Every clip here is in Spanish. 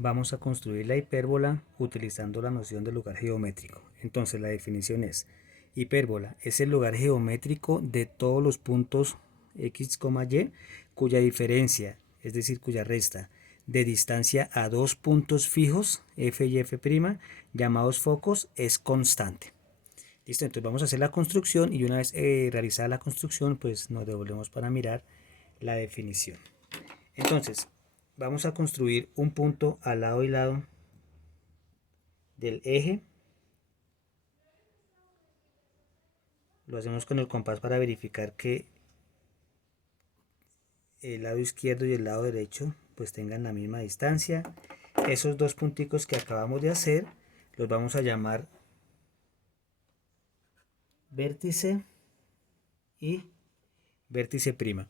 Vamos a construir la hipérbola utilizando la noción del lugar geométrico. Entonces la definición es: hipérbola es el lugar geométrico de todos los puntos x, y cuya diferencia, es decir, cuya resta de distancia a dos puntos fijos, f y f', llamados focos, es constante. Listo, entonces vamos a hacer la construcción y una vez realizada la construcción, pues nos devolvemos para mirar la definición. Entonces, vamos a construir un punto al lado y lado del eje. Lo hacemos con el compás para verificar que el lado izquierdo y el lado derecho pues tengan la misma distancia. Esos dos punticos que acabamos de hacer los vamos a llamar vértice y vértice prima,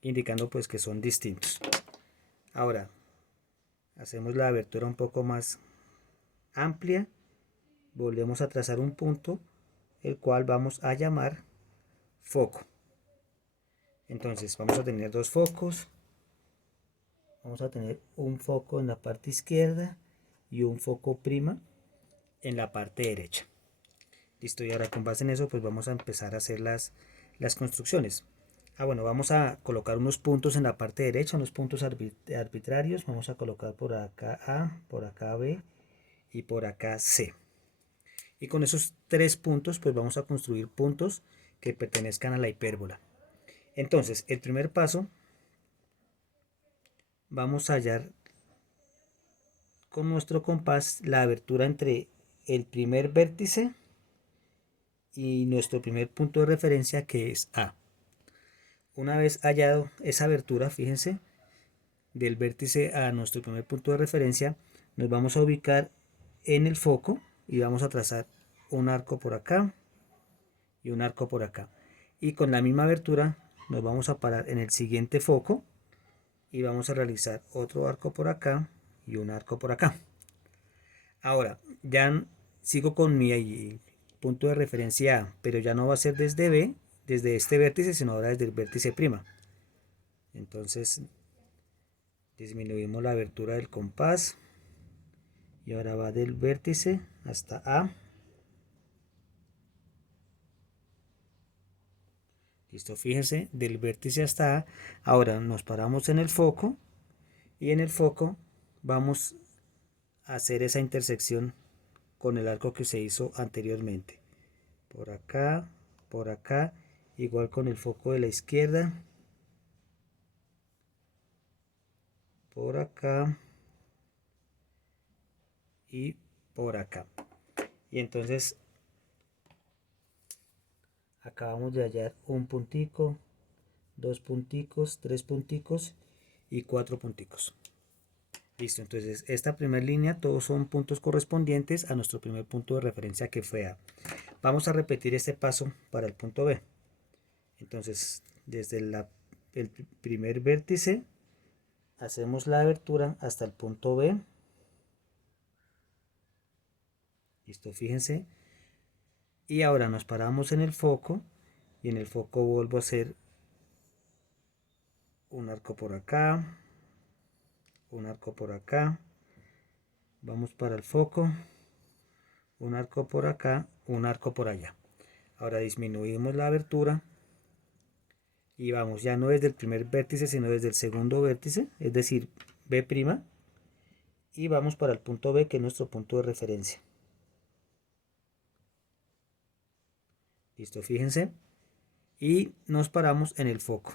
indicando pues que son distintos. Ahora hacemos la abertura un poco más amplia, volvemos a trazar un punto el cual vamos a llamar foco. Entonces vamos a tener dos focos, vamos a tener un foco en la parte izquierda y un foco prima en la parte derecha. Listo, y ahora con base en eso pues vamos a empezar a hacer las construcciones. Bueno, vamos a colocar unos puntos en la parte derecha, unos puntos arbitrarios. Vamos a colocar por acá A, por acá B y por acá C. Y con esos tres puntos pues vamos a construir puntos que pertenezcan a la hipérbola. Entonces, el primer paso, vamos a hallar con nuestro compás la abertura entre el primer vértice y nuestro primer punto de referencia, que es A. Una vez hallado esa abertura, fíjense, del vértice a nuestro primer punto de referencia, nos vamos a ubicar en el foco y vamos a trazar un arco por acá y un arco por acá. Y con la misma abertura nos vamos a parar en el siguiente foco y vamos a realizar otro arco por acá y un arco por acá. Ahora ya sigo con mi punto de referencia A, pero ya no va a ser desde B, desde este vértice, sino ahora desde el vértice prima. Entonces disminuimos la abertura del compás y ahora va del vértice hasta A. Listo, fíjense, del vértice hasta A. Ahora nos paramos en el foco y en el foco vamos a hacer esa intersección con el arco que se hizo anteriormente. Por acá, igual con el foco de la izquierda. Por acá y por acá. Y entonces acabamos de hallar un puntico, dos punticos, tres punticos y cuatro punticos. Listo, entonces esta primera línea todos son puntos correspondientes a nuestro primer punto de referencia, que fue A. Vamos a repetir este paso para el punto B. Entonces desde el primer vértice hacemos la abertura hasta el punto B. Listo, fíjense. Y ahora nos paramos en el foco y en el foco vuelvo a hacer un arco por acá, un arco por acá, vamos para el foco, un arco por acá, un arco por allá. Ahora disminuimos la abertura y vamos ya no desde el primer vértice sino desde el segundo vértice, es decir, B', y vamos para el punto B, que es nuestro punto de referencia. Listo, fíjense, y nos paramos en el foco.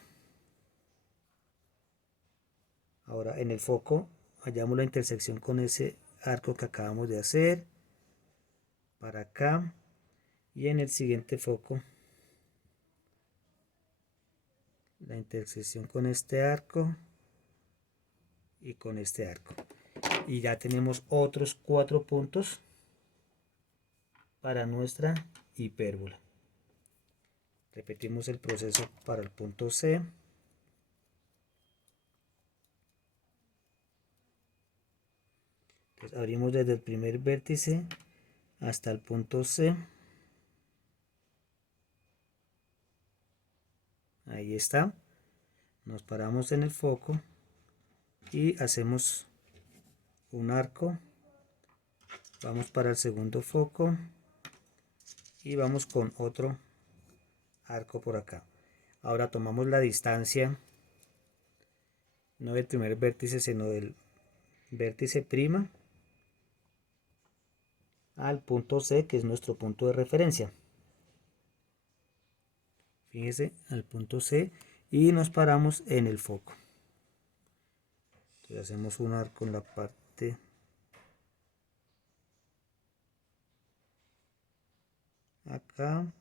Ahora en el foco hallamos la intersección con ese arco que acabamos de hacer para acá, y en el siguiente foco la intersección con este arco y con este arco, y ya tenemos otros cuatro puntos para nuestra hipérbola. Repetimos el proceso para el punto C. Entonces abrimos desde el primer vértice hasta el punto C. Ahí está. Nos paramos en el foco y hacemos un arco, vamos para el segundo foco y vamos con otro arco por acá. Ahora tomamos la distancia, no del primer vértice, sino del vértice prima al punto C, que es nuestro punto de referencia. Fíjese, al punto C, y nos paramos en el foco. Entonces hacemos un arco en la parte acá,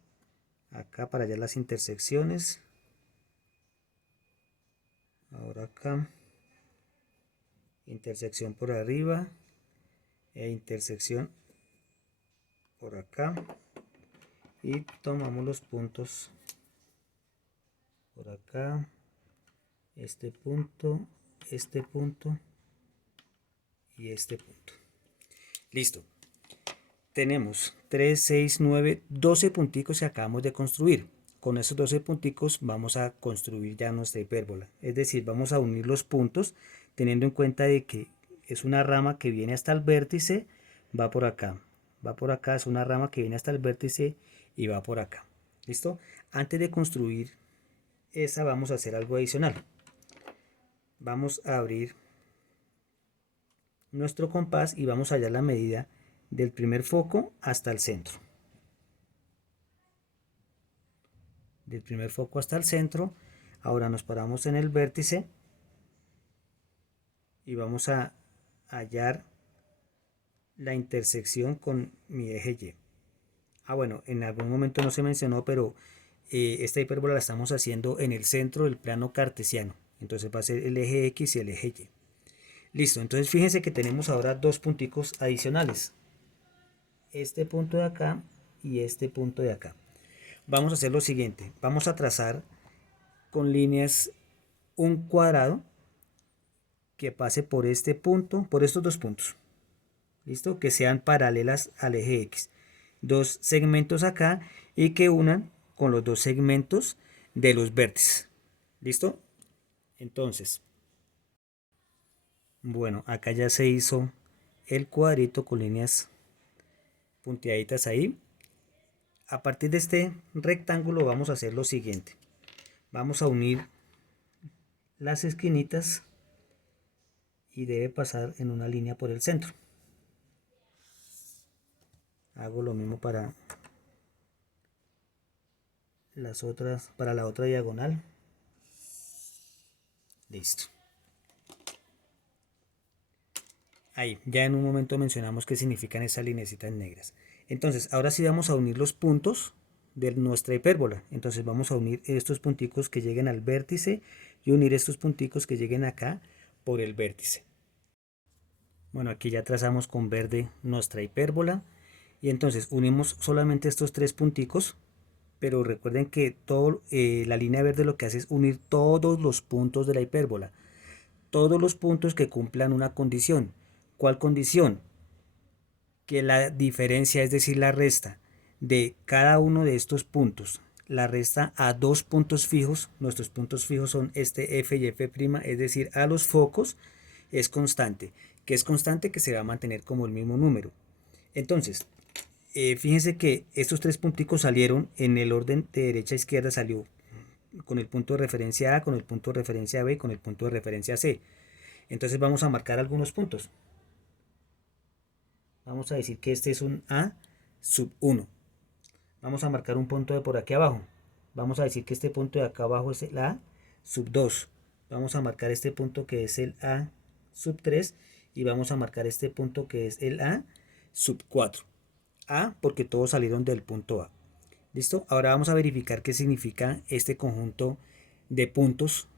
acá para allá las intersecciones. Ahora acá, intersección por arriba e intersección por acá, y tomamos los puntos por acá, este punto y este punto. Listo. Tenemos 3, 6, 9, 12 punticos que acabamos de construir. Con esos 12 punticos vamos a construir ya nuestra hipérbola. Es decir, vamos a unir los puntos teniendo en cuenta de que es una rama que viene hasta el vértice, va por acá, es una rama que viene hasta el vértice y va por acá. ¿Listo? Antes de construir esa vamos a hacer algo adicional. Vamos a abrir nuestro compás y vamos a hallar la medida del primer foco hasta el centro. Del primer foco hasta el centro. Ahora nos paramos en el vértice y vamos a hallar la intersección con mi eje Y. Bueno, en algún momento no se mencionó, pero esta hipérbola la estamos haciendo en el centro del plano cartesiano. Entonces va a ser el eje X y el eje Y. Listo, entonces fíjense que tenemos ahora dos punticos adicionales. Este punto de acá y este punto de acá. Vamos a hacer lo siguiente. Vamos a trazar con líneas un cuadrado que pase por este punto, por estos dos puntos. ¿Listo? Que sean paralelas al eje X. Dos segmentos acá y que unan con los dos segmentos de los vértices. ¿Listo? Entonces, bueno, acá ya se hizo el cuadrito con líneas punteaditas ahí. A partir de este rectángulo vamos a hacer lo siguiente. Vamos a unir las esquinitas y debe pasar en una línea por el centro. Hago lo mismo para las otras, para la otra diagonal. Listo. Ahí, ya en un momento mencionamos qué significan esas lineecitas negras. Entonces, ahora sí vamos a unir los puntos de nuestra hipérbola. Entonces vamos a unir estos punticos que lleguen al vértice y unir estos punticos que lleguen acá por el vértice. Bueno, aquí ya trazamos con verde nuestra hipérbola. Y entonces unimos solamente estos tres punticos, pero recuerden que la línea verde lo que hace es unir todos los puntos de la hipérbola. Todos los puntos que cumplan una condición. ¿Cuál condición? Que la diferencia, es decir, la resta de cada uno de estos puntos, la resta a dos puntos fijos. Nuestros puntos fijos son este F y F', es decir, a los focos, es constante. Que es constante, que se va a mantener como el mismo número. Entonces, fíjense que estos tres punticos salieron en el orden de derecha a izquierda, salió con el punto de referencia A, con el punto de referencia B y con el punto de referencia C. Entonces vamos a marcar algunos puntos. Vamos a decir que este es un A sub 1. Vamos a marcar un punto de por aquí abajo. Vamos a decir que este punto de acá abajo es el A sub 2. Vamos a marcar este punto que es el A sub 3 y vamos a marcar este punto que es el A sub 4. A porque todos salieron del punto A. ¿Listo? Ahora vamos a verificar qué significa este conjunto de puntos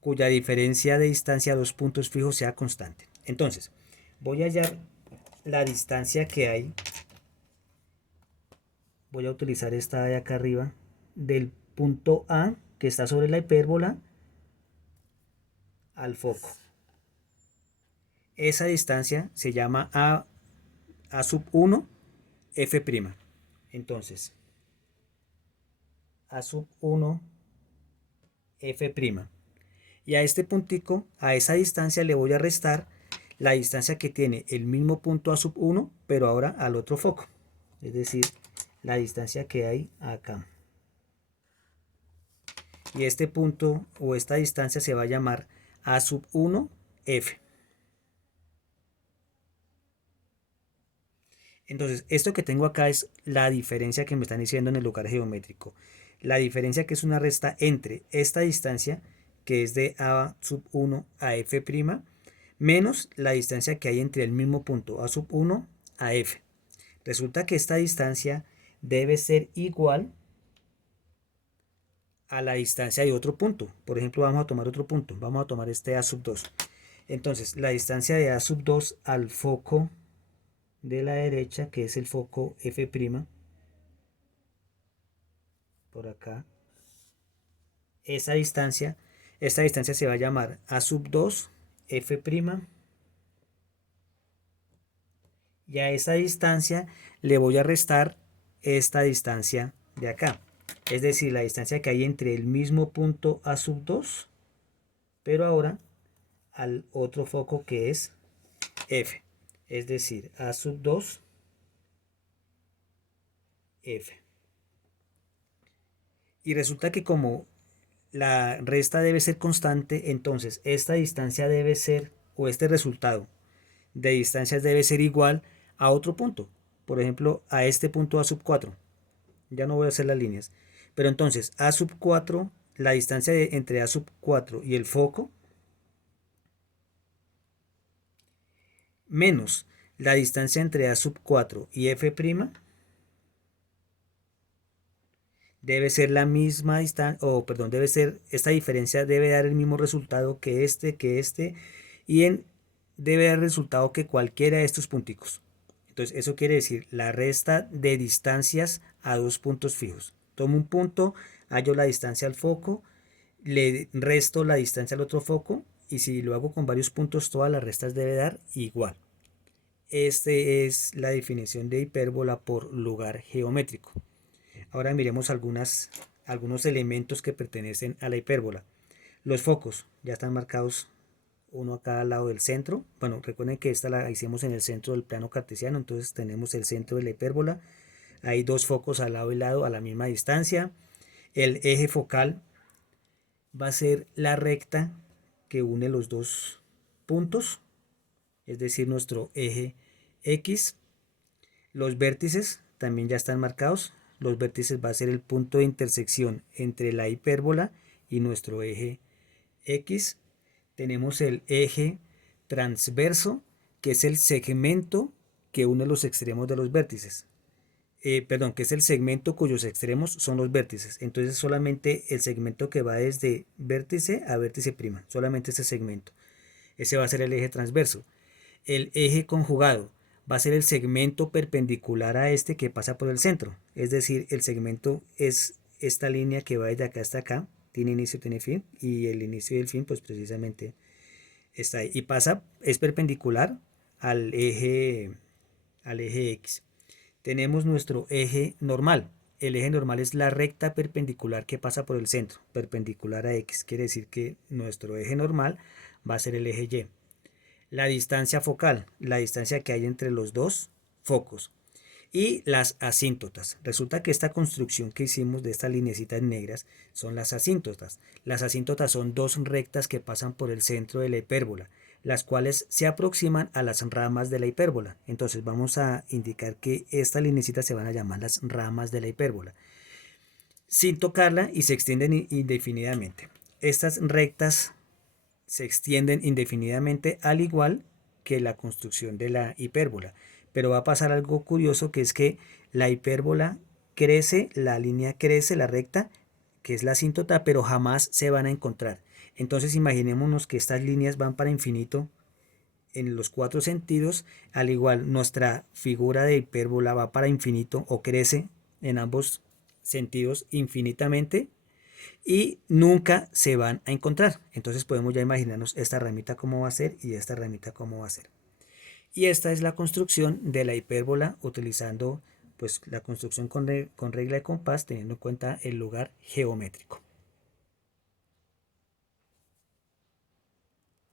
cuya diferencia de distancia a dos puntos fijos sea constante. Entonces, voy a hallar la distancia que hay. Voy a utilizar esta de acá arriba del punto A que está sobre la hipérbola al foco. Esa distancia se llama A sub 1 F'. Entonces, A sub 1 F'. Y a este puntico, a esa distancia le voy a restar la distancia que tiene el mismo punto A sub 1, pero ahora al otro foco. Es decir, la distancia que hay acá. Y este punto o esta distancia se va a llamar A sub 1 F. Entonces, esto que tengo acá es la diferencia que me están diciendo en el lugar geométrico. La diferencia que es una resta entre esta distancia, que es de A sub 1 a F', menos la distancia que hay entre el mismo punto A sub 1 a F. Resulta que esta distancia debe ser igual a la distancia de otro punto. Por ejemplo, vamos a tomar otro punto. Vamos a tomar este A sub 2. Entonces, la distancia de A sub 2 al foco de la derecha, que es el foco F', por acá, esta distancia se va a llamar A sub 2 F', y a esa distancia le voy a restar esta distancia de acá, es decir, la distancia que hay entre el mismo punto A sub 2, pero ahora al otro foco que es F, es decir, A sub 2 F. Y resulta que como la resta debe ser constante, entonces esta distancia debe ser, o este resultado de distancias debe ser igual a otro punto. Por ejemplo, a este punto A sub 4. Ya no voy a hacer las líneas. Pero entonces, A sub 4, la distancia entre A sub 4 y el foco, menos la distancia entre A sub 4 y F', debe ser la misma distancia, o perdón, debe ser, esta diferencia debe dar el mismo resultado que este, y debe dar el resultado que cualquiera de estos punticos. Entonces, eso quiere decir la resta de distancias a dos puntos fijos. Tomo un punto, hallo la distancia al foco, le resto la distancia al otro foco, y si lo hago con varios puntos, todas las restas debe dar igual. Esta es la definición de hipérbola por lugar geométrico. Ahora miremos algunos elementos que pertenecen a la hipérbola. Los focos ya están marcados uno a cada lado del centro. Bueno, recuerden que esta la hicimos en el centro del plano cartesiano, entonces tenemos el centro de la hipérbola. Hay dos focos al lado y lado a la misma distancia. El eje focal va a ser la recta que une los dos puntos, es decir, nuestro eje X. Los vértices también ya están marcados. Los vértices va a ser el punto de intersección entre la hipérbola y nuestro eje X. Tenemos el eje transverso, que es el segmento que une los extremos de los vértices. Perdón, que es el segmento cuyos extremos son los vértices. Entonces solamente el segmento que va desde vértice a vértice prima, solamente ese segmento. Ese va a ser el eje transverso. El eje conjugado va a ser el segmento perpendicular a este que pasa por el centro. Es decir, el segmento es esta línea que va desde acá hasta acá, tiene inicio, tiene fin, y el inicio y el fin pues precisamente está ahí. Y pasa, es perpendicular al eje X. Tenemos nuestro eje normal. El eje normal es la recta perpendicular que pasa por el centro, perpendicular a X. Quiere decir que nuestro eje normal va a ser el eje Y. La distancia focal, la distancia que hay entre los dos focos. Y las asíntotas. Resulta que esta construcción que hicimos de estas lineecitas negras son las asíntotas. Las asíntotas son dos rectas que pasan por el centro de la hipérbola, las cuales se aproximan a las ramas de la hipérbola. Entonces vamos a indicar que estas lineecitas se van a llamar las ramas de la hipérbola, sin tocarla, y se extienden indefinidamente. Estas rectas se extienden indefinidamente, al igual que la construcción de la hipérbola. Pero va a pasar algo curioso, que es que la hipérbola crece, la línea crece, la recta, que es la asíntota, pero jamás se van a encontrar. Entonces imaginémonos que estas líneas van para infinito en los cuatro sentidos. Al igual, nuestra figura de hipérbola va para infinito, o crece en ambos sentidos infinitamente, y nunca se van a encontrar. Entonces podemos ya imaginarnos esta ramita cómo va a ser y esta ramita cómo va a ser. Y esta es la construcción de la hipérbola, utilizando pues la construcción con regla de compás, teniendo en cuenta el lugar geométrico.